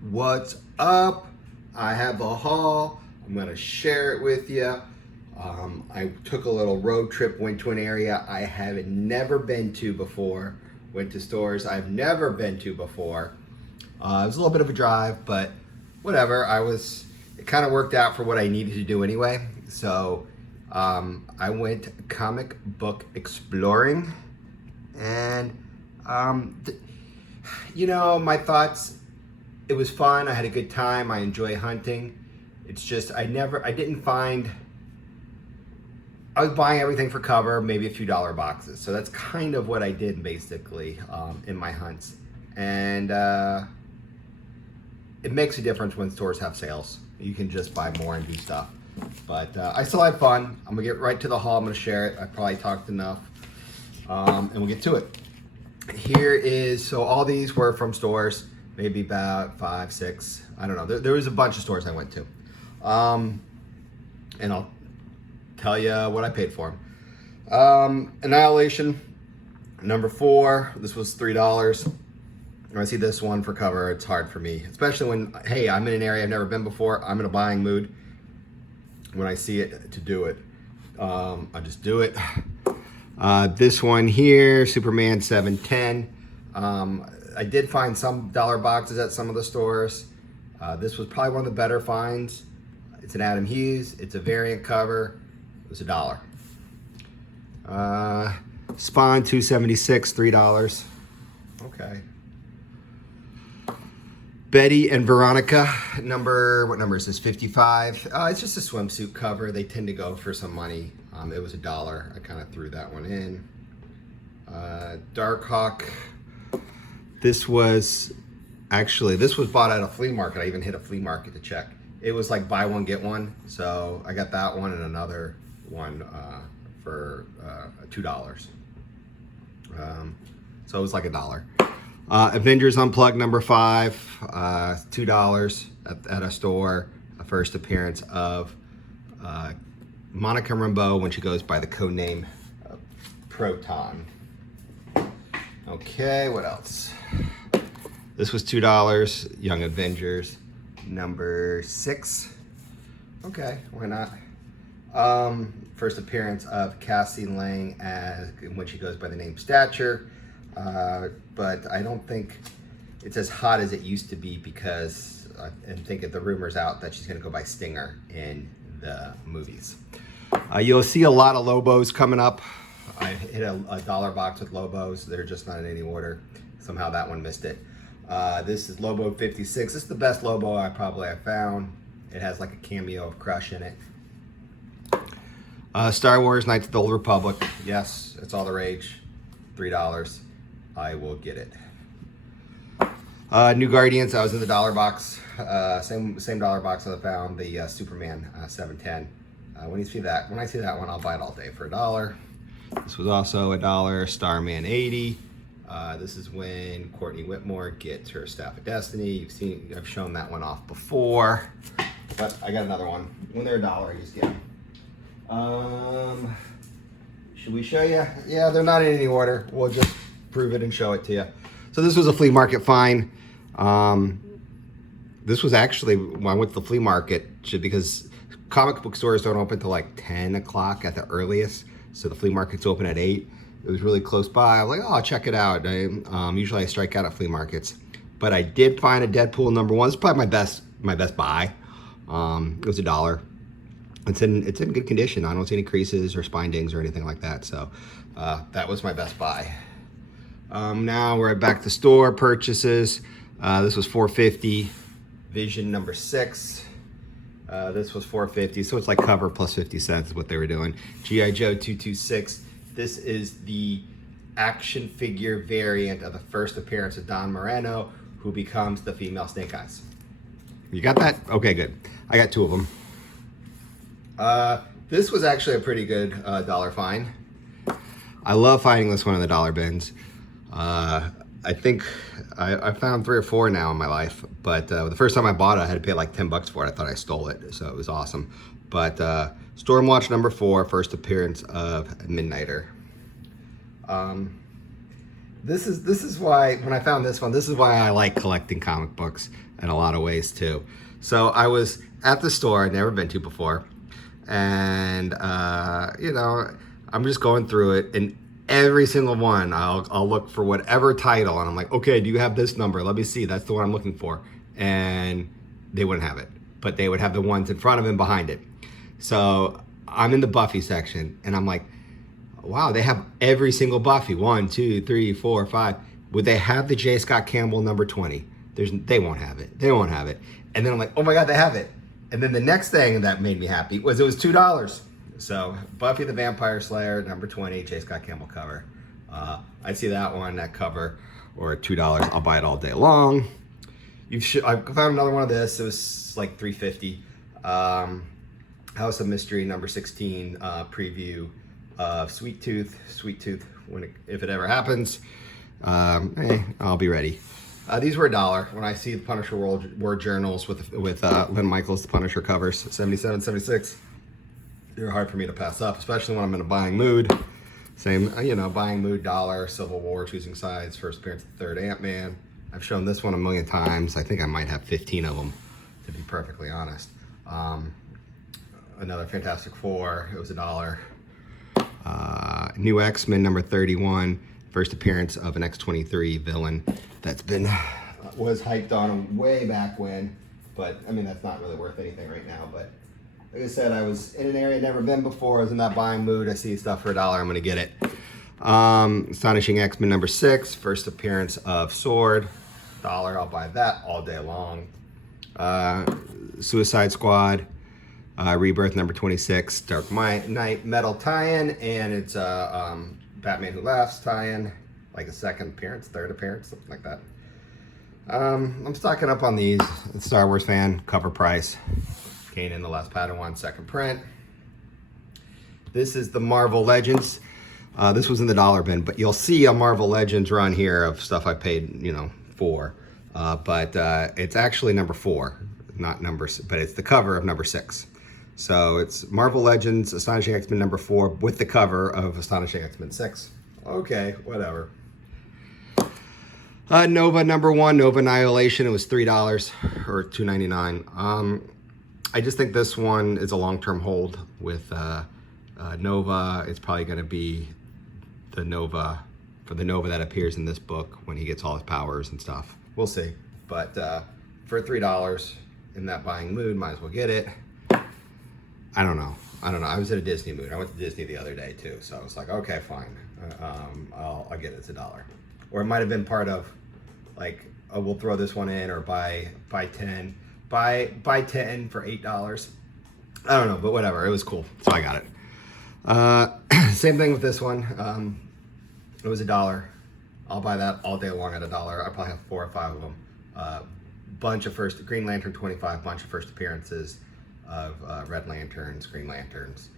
What's up? I have a haul. I'm gonna share it with you. I took a little road trip, went to an area I have never been to before. Went to stores I've never been to before. It was a little bit of a drive, but whatever. It kind of worked out for what I needed to do anyway. So I went comic book exploring, and my thoughts. It was fun. I had a good time. I enjoy hunting. It's just I didn't find. I was buying everything for cover, maybe a few dollar boxes. So that's kind of what I did basically in my hunts. And it makes a difference when stores have sales. You can just buy more and do stuff. But I still had fun. I'm gonna get right to the haul. I'm gonna share it. I probably talked enough. And we'll get to it. So all these were from stores, maybe about 5, 6. I don't know. There was a bunch of stores I went to. And I'll tell you what I paid for them. Annihilation, number 4. This was $3. When I see this one for cover, it's hard for me, especially when, hey, I'm in an area I've never been before. I'm in a buying mood. When I see it, to do it, I'll just do it. This one here, Superman 710. I did find some dollar boxes at some of the stores. This was probably one of the better finds. It's an Adam Hughes. It's a variant cover. It was $1. Spawn 276, $3. Okay. Betty and Veronica, what number is this? 55. It's just a swimsuit cover. They tend to go for some money. It was $1. I kind of threw that one in. Darkhawk. This was bought at a flea market. I even hit a flea market to check. It was like buy one, get one. So I got that one and another one for $2. So it was like $1. Avengers Unplugged number 5, $2 at a store. A first appearance of Monica Rambeau when she goes by the code name Proton. Okay, what else? This was $2. Young Avengers number 6. Okay, why not? First appearance of Cassie Lang when she goes by the name Stature. But I don't think it's as hot as it used to be because I think the rumor's out that she's going to go by Stinger in the movies. You'll see a lot of Lobos coming up. I hit a dollar box with Lobos. They're just not in any order. Somehow that one missed it. This is Lobo 56. This is the best Lobo I have found. It has like a cameo of Crush in it. Star Wars Knights of the Old Republic. Yes, it's all the rage. $3. I will get it. New Guardians. I was in the dollar box. Same dollar box that I found the Superman 710. When I see that one, I'll buy it all day for $1. This was also $1. Starman 80. This is when Courtney Whitmore gets her Staff of Destiny. I've shown that one off before, but I got another one. When they're $1, I just get them. Should we show you? Yeah, they're not in any order. We'll just prove it and show it to you. So this was a flea market find. This was actually when I went to the flea market because comic book stores don't open till like 10 o'clock at the earliest. So the flea market's open at 8. It was really close by. I was like, oh, I'll check it out. Usually I strike out at flea markets, but I did find a Deadpool number 1. It's probably my best buy. It was $1. It's in good condition. I don't see any creases or spine dings or anything like that. So that was my best buy. Now we're back to store purchases. This was $4.50. Vision number 6. This was $4.50. So it's like cover plus 50 cents is what they were doing. G.I. Joe 226. This is the action figure variant of the first appearance of Don Moreno, who becomes the female Snake Eyes. You got that? Okay, good. I got 2 of them. This was actually a pretty good dollar find. I love finding this one in the dollar bins. I think I found 3 or 4 now in my life, but the first time I bought it, I had to pay like $10 for it. I thought I stole it, so it was awesome. But Stormwatch number 4, first appearance of Midnighter. This is why when I found this one, this is why I like collecting comic books in a lot of ways too. So I was at the store I'd never been to before, and you know, I'm just going through it, and every single one I'll look for whatever title, and I'm like, okay, do you have this number? Let me see. That's the one I'm looking for, and they wouldn't have it, but they would have the ones in front of and behind it. So I'm in the Buffy section, and I'm like, wow, they have every single Buffy. 1, 2, 3, 4, 5. Would they have the J. Scott Campbell number 20? They won't have it. They won't have it. And then I'm like, oh my God, they have it. And then the next thing that made me happy was it was $2. So Buffy the Vampire Slayer, number 20, J. Scott Campbell cover. I see that one, that cover, or at $2. I'll buy it all day long. I found another one of this. It was like $3.50. House of Mystery, number 16, preview of Sweet Tooth, if it ever happens, I'll be ready. These were $1. When I see the Punisher War Journals with Lynn Michaels, the Punisher covers, 77, 76, they're hard for me to pass up, especially when I'm in a buying mood. Same, you know, buying mood, $1, Civil War, Choosing Sides, first appearance of the third Ant-Man. I've shown this one a million times. I think I might have 15 of them, to be perfectly honest. Another Fantastic Four, it was $1. New X-Men number 31, first appearance of an X-23 villain that's was hyped on way back when, but I mean that's not really worth anything right now. But like I said, I was in an area I'd never been before. I was in that buying mood. I see stuff for $1, I'm gonna get it. Astonishing X-Men number 6, first appearance of Sword, $1. I'll buy that all day long. Suicide Squad. Rebirth number 26, Dark Knight Metal tie-in, and it's Batman Who Laughs tie-in, like a second appearance, third appearance, something like that. I'm stocking up on these. It's Star Wars fan, cover price. Kanan, the Last Padawan, second print. This is the Marvel Legends. This was in the dollar bin, but you'll see a Marvel Legends run here of stuff I paid, you know, for. But it's actually number 4, not number, but it's the cover of number 6. So it's Marvel Legends, Astonishing X-Men number 4 with the cover of Astonishing X-Men 6. Okay, whatever. Nova number 1, Nova Annihilation. It was $3 or $2.99. I just think this one is a long-term hold with Nova. It's probably going to be the Nova that appears in this book when he gets all his powers and stuff. We'll see. But for $3 in that buying mood, might as well get it. I don't know. I was in a Disney mood. I went to Disney the other day too, so I was like, okay, fine. I'll get it. It's $1. Or it might have been part of, like, oh, we'll throw this one in, or buy 10 for $8. I don't know, but whatever. It was cool, so I got it. Same thing with this one. It was $1. I'll buy that all day long at $1. I probably have 4 or 5 of them. Bunch of Green Lantern 25, bunch of first appearances of Red Lanterns, Green Lanterns,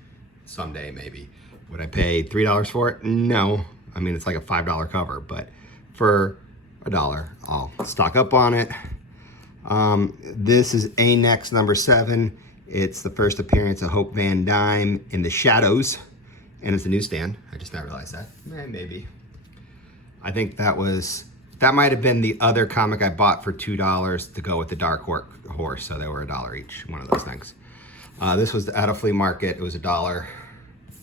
someday maybe. Would I pay $3 for it? No. I mean, it's like a $5 cover, but for $1, I'll stock up on it. This is A-Next number 7. It's the first appearance of Hope Van Dyne in The Shadows, and it's a newsstand. I just now realized that. Maybe. I think that might have been the other comic I bought for $2 to go with the Dark Horse, so they were $1 each, one of those things. This was at a flea market. It was $1.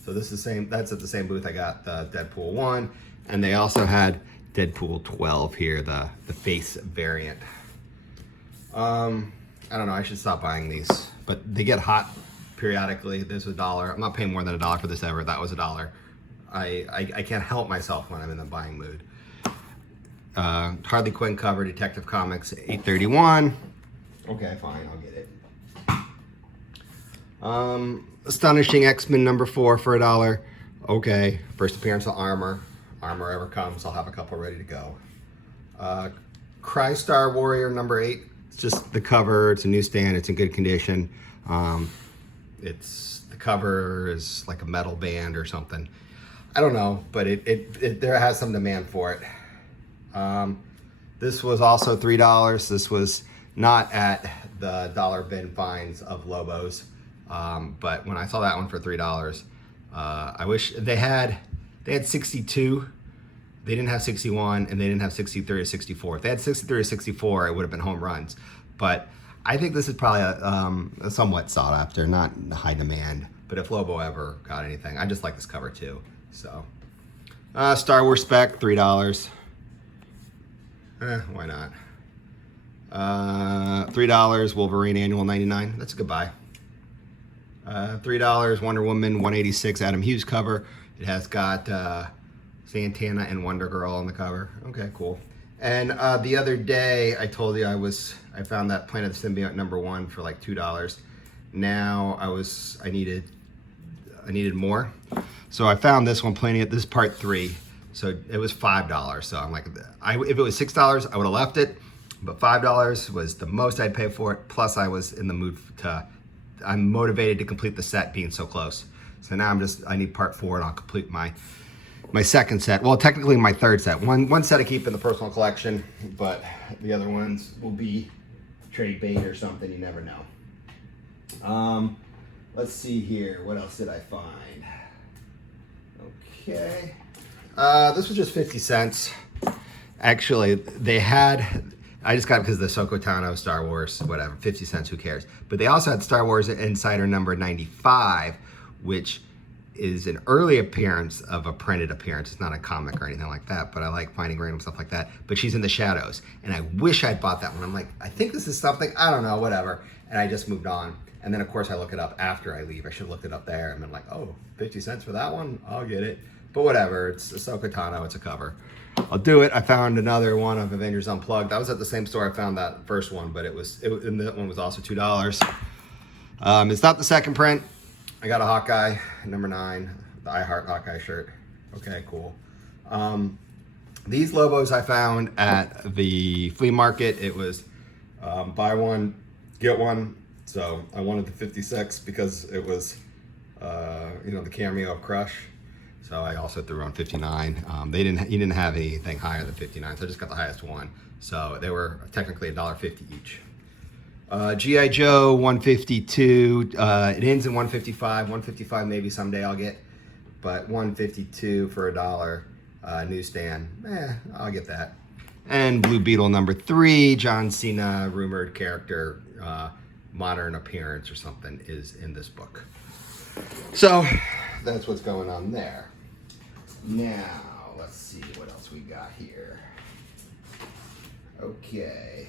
So this is that's at the same booth I got the Deadpool 1, and they also had Deadpool 12 here, the face variant. I don't know, I should stop buying these, but they get hot periodically. This was $1. I'm not paying more than $1 for this ever. That was $1. I can't help myself when I'm in the buying mood. Harley Quinn cover, Detective Comics, $8.31. Okay, fine, I'll get it. Astonishing X-Men number 4 for $1. Okay, first appearance of Armor. Armor ever comes, I'll have a couple ready to go. Crystar Warrior number 8. It's just the cover. It's a newsstand. It's in good condition. The cover is like a metal band or something. I don't know, but there has some demand for it. This was also $3. This was not at the dollar bin finds of Lobos, but when I saw that one for $3, I wish they had 62. they didn't have 61 and they didn't have 63 or 64. If they had 63 or 64, it would have been home runs. But I think this is probably a somewhat sought after, not high demand. But if Lobo ever got anything, I just like this cover too. So, Star Wars spec, $3. Why not? $3. Wolverine annual, $99. That's a good buy. $3. Wonder Woman 186 Adam Hughes cover. It has got Santana and Wonder Girl on the cover. Okay, cool. And the other day I told you I found that Planet of the Symbiote #1 for like $2. Now I needed more, so I found this one. This is part 3, so it was $5. So I'm like, if it was $6, I would have left it, but $5 was the most I'd pay for it. Plus, I was in the mood I'm motivated to complete the set, being so close. So now I need part 4, and I'll complete my second set. Well, technically my third set. One set I keep in the personal collection, but the other ones will be trade bait or something. You never know. Let's see here. What else did I find? Okay. This was just 50 cents. Actually, I just got it because of the Soko Tano Star Wars, whatever, 50 cents, who cares? But they also had Star Wars Insider number 95, which is an early appearance of a printed appearance. It's not a comic or anything like that, but I like finding random stuff like that. But she's in the shadows, and I wish I'd bought that one. I'm like, I think this is something, I don't know, whatever. And I just moved on. And then, of course, I look it up after I leave. I should have looked it up there and been like, oh, 50 cents for that one? I'll get it. But whatever, it's Ahsoka Tano, it's a cover. I'll do it. I found another one of Avengers Unplugged. I was at the same store I found that first one, but and that one was also $2. It's not the second print. I got a Hawkeye, #9, the I Heart Hawkeye shirt. Okay, cool. These Lobos I found at the flea market. It was buy one, get one. So I wanted the 56 because it was, the cameo of Crush. So I also threw on 59. He didn't have anything higher than 59, so I just got the highest one. So they were technically $1.50 each. G.I. Joe 152. It ends in 155. 155 maybe someday I'll get, but 152 for $1. Newsstand. I'll get that. And Blue Beetle #3. John Cena, rumored character, modern appearance or something, is in this book. So that's what's going on there. Now, let's see what else we got here. Okay.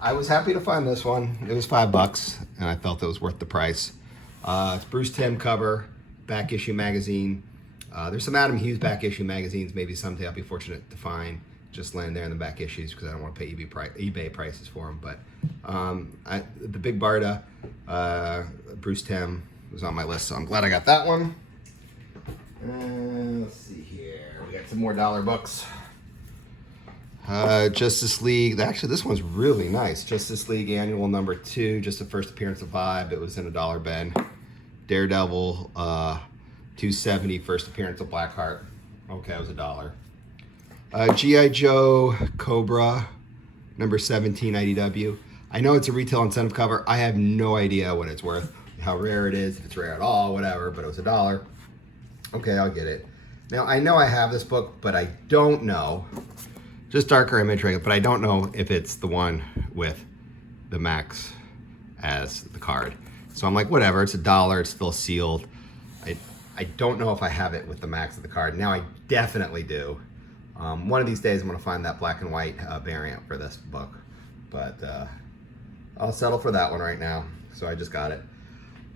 I was happy to find this one. It was $5, and I felt it was worth the price. It's Bruce Timm cover, back issue magazine. There's some Adam Hughes back issue magazines. Maybe someday I'll be fortunate to find just laying there in the back issues because I don't want to pay eBay prices for them. But the Big Barda, Bruce Timm, was on my list, so I'm glad I got that one. Let's see here. We got some more dollar books. Justice League. Actually, this one's really nice. Justice League Annual #2. Just the first appearance of Vibe. It was in a $1 bin. Daredevil $2.70. First appearance of Blackheart. Okay, it was $1. G.I. Joe Cobra #17 IDW. I know it's a retail incentive cover. I have no idea what it's worth, how rare it is, if it's rare at all, whatever, but it was $1. Okay, I'll get it. Now, I know I have this book, but I don't know, just darker image, but I don't know if it's the one with the Max as the card. So I'm like, whatever, it's $1, it's still sealed. I don't know if I have it with the Max of the card. Now I definitely do. One of these days I'm gonna find that black and white variant for this book, but I'll settle for that one right now. So I just got it.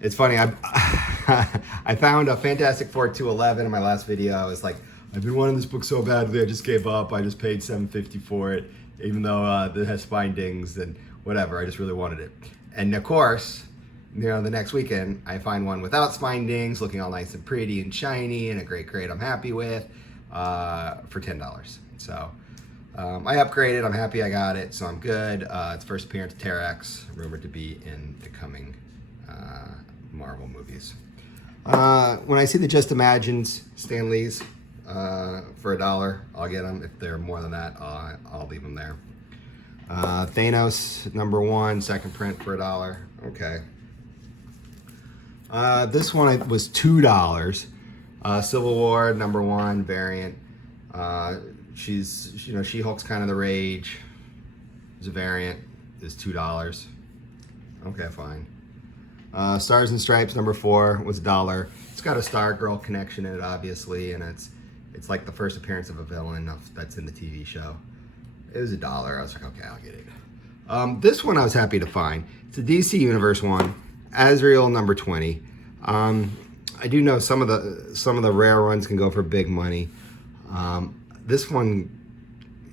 It's funny, I found a Fantastic Four 211 in my last video. I was like, I've been wanting this book so badly, I just gave up. I just paid $7.50 for it, even though it has bindings and whatever. I just really wanted it. And of course, the next weekend, I find one without spindings, looking all nice and pretty and shiny, and a great crate I'm happy with, for $10. So I upgraded. I'm happy I got it, so I'm good. It's first appearance of Terrax, rumored to be in the coming Marvel movies. When I see the Just Imagines Stan Lee's for $1, I'll get them. If they're more than that, I'll leave them there. Thanos #1, second print for $1. Okay. This one was $2. Civil War #1 variant. She-Hulk's kind of the rage. There's a variant. Is $2. Okay, fine. Stars and Stripes number 4 was $1. It's got a Stargirl connection in it, obviously, and it's like the first appearance of a villain that's in the TV show. It was $1. I was like, okay, I'll get it. This one I was happy to find. It's a DC Universe one. Azrael number 20. I do know some of the rare ones can go for big money. This one,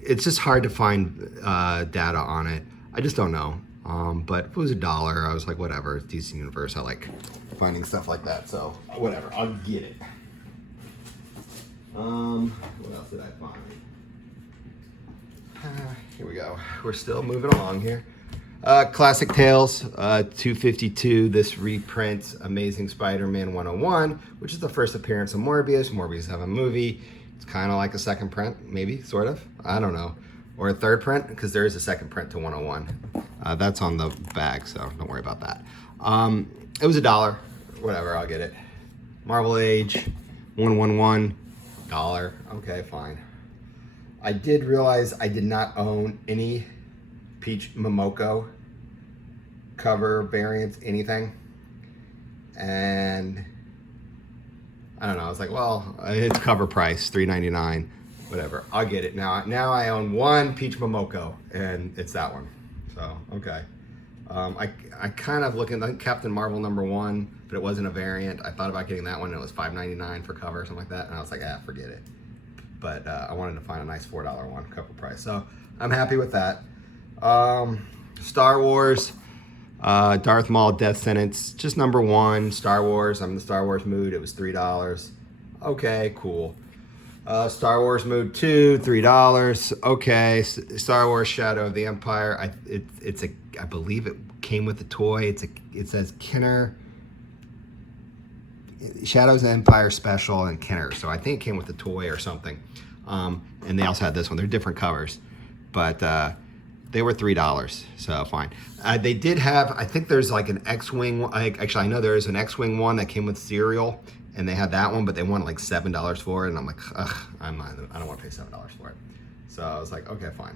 it's just hard to find data on it. I just don't know. But if it was $1, I was like, whatever, it's DC Universe. I like finding stuff like that, so whatever, I'll get it. What else did I find? Here we go. We're still moving along here. Classic Tales, 252. This reprints Amazing Spider-Man 101, which is the first appearance of Morbius. Morbius have a movie. It's kind of like a second print, maybe, sort of. I don't know. Or a third print, because there is a second print to 101. That's on the bag, so don't worry about that. It was $1. Whatever, I'll get it. Marvel Age, 111, $1. Okay, fine. I did realize I did not own any Peach Momoko cover variants, anything. And I don't know, I was like, well, it's cover price, $3.99. Whatever, I'll get it. Now I own one Peach Momoko, and it's that one. So, okay. I kind of looking at Captain Marvel number 1, but it wasn't a variant. I thought about getting that one, and it was $5.99 for cover or something like that, and I was like, forget it. But I wanted to find a nice $4 one, cover price. So I'm happy with that. Star Wars, Darth Maul Death Sentence, just number 1. Star Wars, I'm in the Star Wars mood. It was $3. Okay, cool. Star Wars Mood 2, $3. Okay, Star Wars Shadow of the Empire. I believe it came with the toy. It says Kenner Shadows of the Empire Special and Kenner. So I think it came with the toy or something. And they also had this one. They're different covers, but they were $3. So fine. They did have. I think there's like an X-wing. Actually, I know there is an X-wing one that came with cereal. And they had that one, but they wanted like $7 for it, and I'm like, ugh, I don't want to pay $7 for it. So I was like, okay, fine.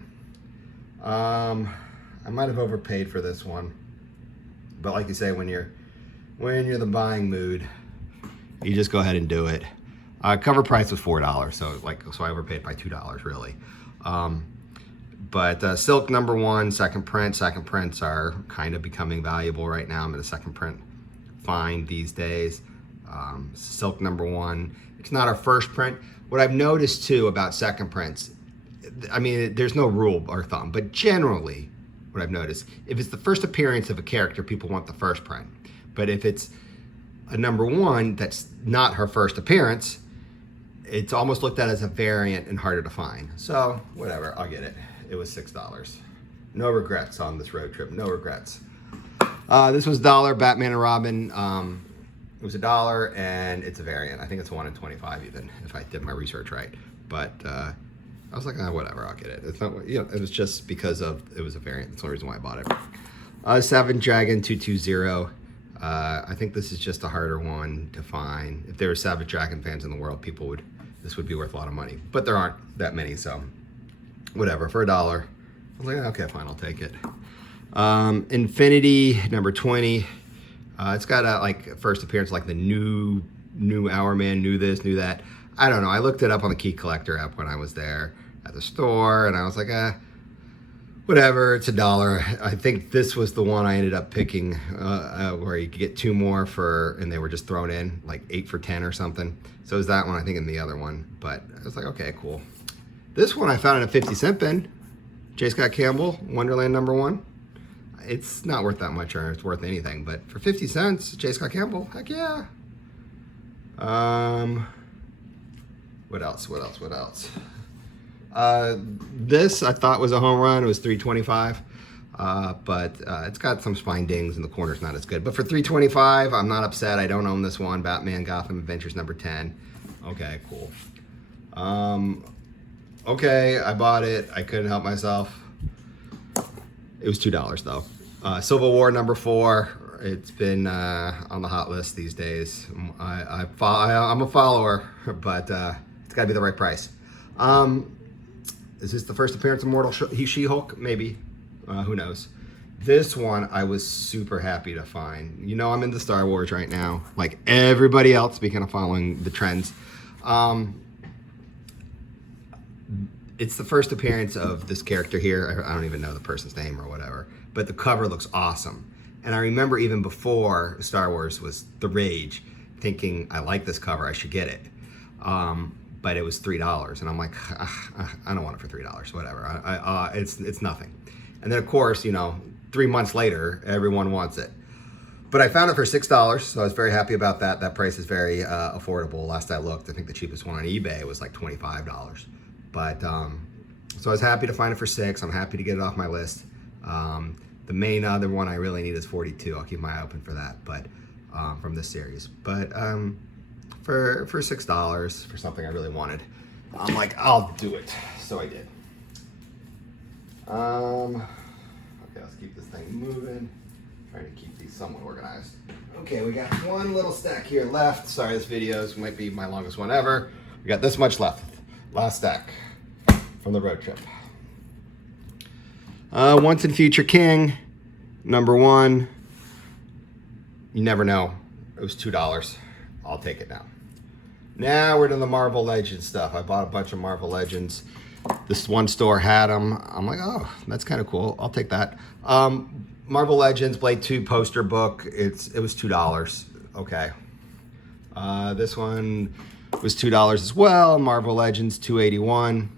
I might have overpaid for this one, but like you say, when you're the buying mood, you just go ahead and do it. Cover price was $4, so I overpaid by $2 really. But Silk number 1, second print. Second prints are kind of becoming valuable right now. I'm at a second print find these days. Silk number 1. It's not our first print. What I've noticed too about second prints, I mean, there's no rule or thumb, but generally what I've noticed, if it's the first appearance of a character, people want the first print. But if it's a number 1 that's not her first appearance, it's almost looked at as a variant and harder to find. So whatever, I'll get it. It was $6. No regrets on this road trip, no regrets. This was $1, Batman and Robin. It was $1, and it's a variant. I think it's 1 in 25 even, if I did my research right. But I was like, whatever, I'll get it. It's not, it was just because it was a variant. That's the only reason why I bought it. Savage Dragon 220. I think this is just a harder one to find. If there were Savage Dragon fans in the world, this would be worth a lot of money. But there aren't that many, so whatever. For $1, I was like, okay, fine, I'll take it. Infinity number 20. It's got a first appearance, like the new Hour Man, new this, new that. I don't know. I looked it up on the Key Collector app when I was there at the store, and I was like, whatever. It's $1. I think this was the one I ended up picking, where you could get 2 more and they were just thrown in, like 8 for 10 or something. So it was that one, I think, and the other one. But I was like, okay, cool. This one I found in a 50-cent bin. J. Scott Campbell, Wonderland number 1. It's not worth that much, or it's worth anything, but for 50 cents, J. Scott Campbell, heck yeah. What else? This I thought was a home run. It was $3.25, but it's got some spine dings and the corner's not as good. But for $3.25, I'm not upset. I don't own this one. Batman Gotham Adventures number 10. Okay, cool. Okay, I bought it. I couldn't help myself. It was $2 though. Civil War number 4. It's been on the hot list these days. I'm a follower, but it's got to be the right price. Is this the first appearance of Mortal She-Hulk? Maybe. Who knows? This one I was super happy to find. You know, I'm into Star Wars right now, like everybody else, speaking of following the trends. It's the first appearance of this character here. I don't even know the person's name or whatever, but the cover looks awesome. And I remember even before Star Wars was the rage, thinking, I like this cover, I should get it. But it was $3, and I'm like, I don't want it for $3, whatever. It's nothing. And then of course, you know, 3 months later, everyone wants it. But I found it for $6, so I was very happy about that. That price is very affordable. Last I looked, I think the cheapest one on eBay was like $25. But so I was happy to find it for $6. I'm happy to get it off my list. The main other one I really need is 42. I'll keep my eye open for that, but from this series. But for $6 for something I really wanted, I'm like, I'll do it. So I did. Okay, let's keep this thing moving. Trying to keep these somewhat organized. Okay, we got one little stack here left. Sorry, this video might be my longest one ever. We got this much left. Last stack from the road trip. Once and Future King, #1. You never know. It was $2. I'll take it now. Now we're to the Marvel Legends stuff. I bought a bunch of Marvel Legends. This one store had them. I'm like, oh, that's kind of cool. I'll take that. Marvel Legends Blade 2 poster book. It was $2. Okay. This one was $2 as well. Marvel Legends $281.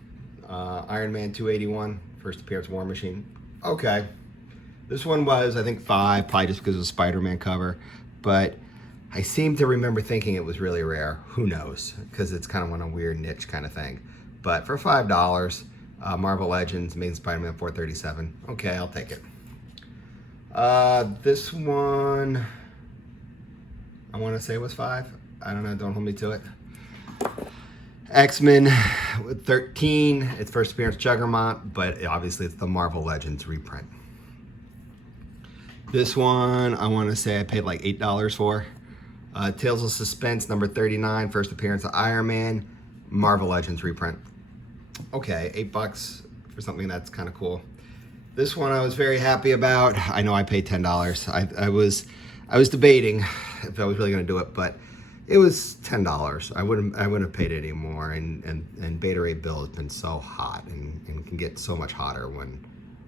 Iron Man $281. First appearance of War Machine. Okay. This one was, I think, $5, probably just because of the Spider-Man cover. But I seem to remember thinking it was really rare. Who knows? Because it's kind of one of a weird niche kind of thing. But for $5, Marvel Legends, Amazing Spider-Man 437. Okay, I'll take it. This one, I want to say was $5. I don't know. Don't hold me to it. X-Men with 13. Its first appearance, Juggernaut, but obviously it's the Marvel Legends reprint. This one, I want to say I paid like $8 for. Tales of Suspense, #39. First appearance of Iron Man, Marvel Legends reprint. Okay, $8 for something that's kind of cool. This one I was very happy about. I know I paid $10. I was debating if I was really going to do it, but it was $10. I wouldn't have paid it anymore. And Beta Ray Bill has been so hot and can get so much hotter when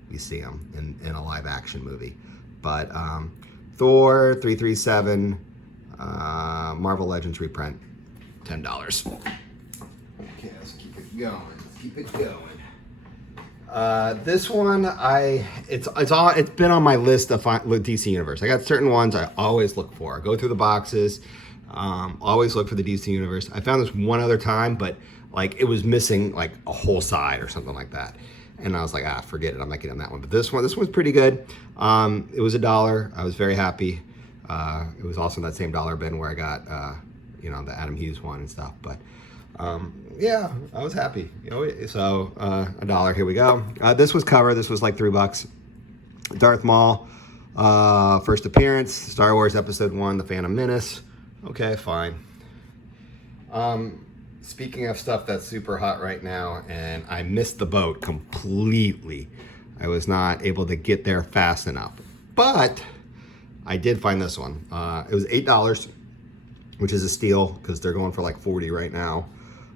we see him in a live action movie. But Thor 337, Marvel Legends reprint, $10. Okay, let's keep it going. This one, it's been on my list of DC Universe. I got certain ones I always look for. I go through the boxes, always look for the DC Universe. I found this one other time, but like it was missing like a whole side or something like that. And I was like, forget it. I'm not getting that one. But this one's pretty good. It was $1. I was very happy. It was also in that same dollar bin where I got, the Adam Hughes one and stuff. But yeah, I was happy. So $1. Here we go. This was cover. This was like $3. Darth Maul, first appearance. Star Wars Episode 1, The Phantom Menace. Okay, fine. Speaking of stuff that's super hot right now, and I missed the boat completely. I was not able to get there fast enough. But I did find this one. It was $8, which is a steal because they're going for like $40 right now.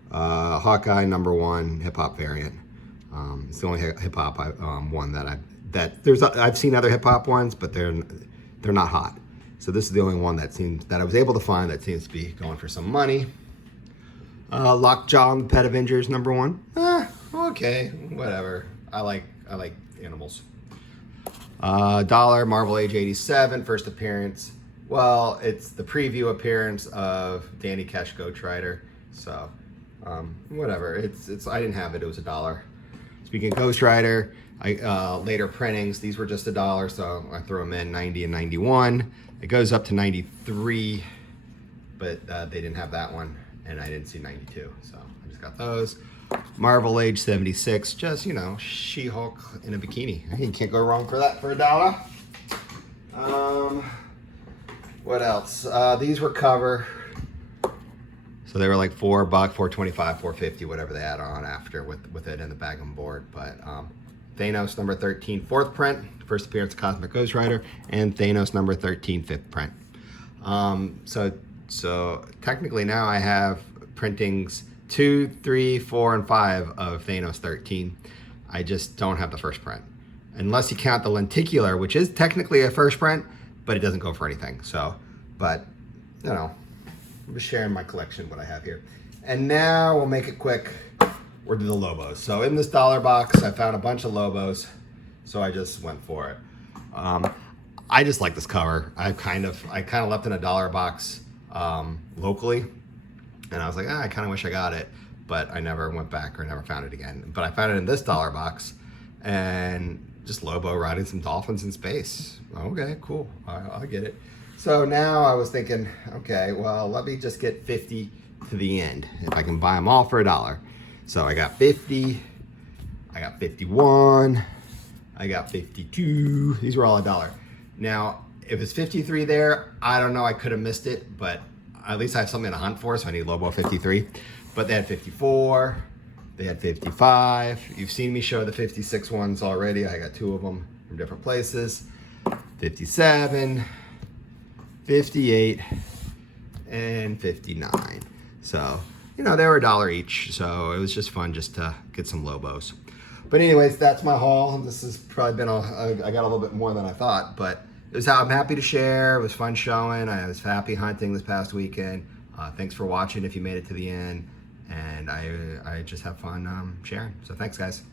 Hawkeye #1 hip hop variant. It's the only hip hop one I've seen other hip hop ones, but they're not hot. So this is the only one that I was able to find that seems to be going for some money. Lockjaw and Pet Avengers #1. Okay, whatever. I like animals. $1 Marvel Age 87 first appearance. Well, it's the preview appearance of Danny Kesh Ghost Rider. So whatever. It's I didn't have it. It was $1. Speaking of Ghost Rider, later printings, these were just $1, so I threw them in 90 and 91. It goes up to 93, but they didn't have that one, and I didn't see 92, so I just got those. Marvel Age 76, just, She-Hulk in a bikini. You can't go wrong for that for $1. What else? These were cover. So they were like $4, $4.25, $4.50, whatever they had on after with it in the bag and board. But Thanos number 13, fourth print, first appearance of Cosmic Ghost Rider, and Thanos number 13, fifth print. So technically now I have printings 2, 3, 4, and 5 of Thanos 13. I just don't have the first print. Unless you count the lenticular, which is technically a first print, but it doesn't go for anything. So, but, you know, I'm just sharing my collection, what I have here. And now we'll make it quick. We're to the Lobos. So in this dollar box, I found a bunch of Lobos. So I just went for it. I just like this cover. I kind of left in a dollar box locally. And I was like, I kind of wish I got it. But I never went back or never found it again. But I found it in this dollar box. And just Lobo riding some dolphins in space. Okay, cool. I get it. So now I was thinking, okay, well, let me just get 50 to the end. If I can buy them all for $1. So I got 50, I got 51, I got 52. These were all $1. Now, if it's 53 there, I don't know, I could have missed it, but at least I have something to hunt for, so I need Lobo 53. But they had 54, they had 55. You've seen me show the 56 ones already. I got 2 of them from different places. 57, 58, and 59. So, you know, they were $1 each, so it was just fun just to get some Lobos. But anyways, that's my haul. This has probably been, I got a little bit more than I thought, but it was how I'm happy to share. It was fun showing. I was happy hunting this past weekend. Thanks for watching if you made it to the end. And I just have fun sharing. So thanks, guys.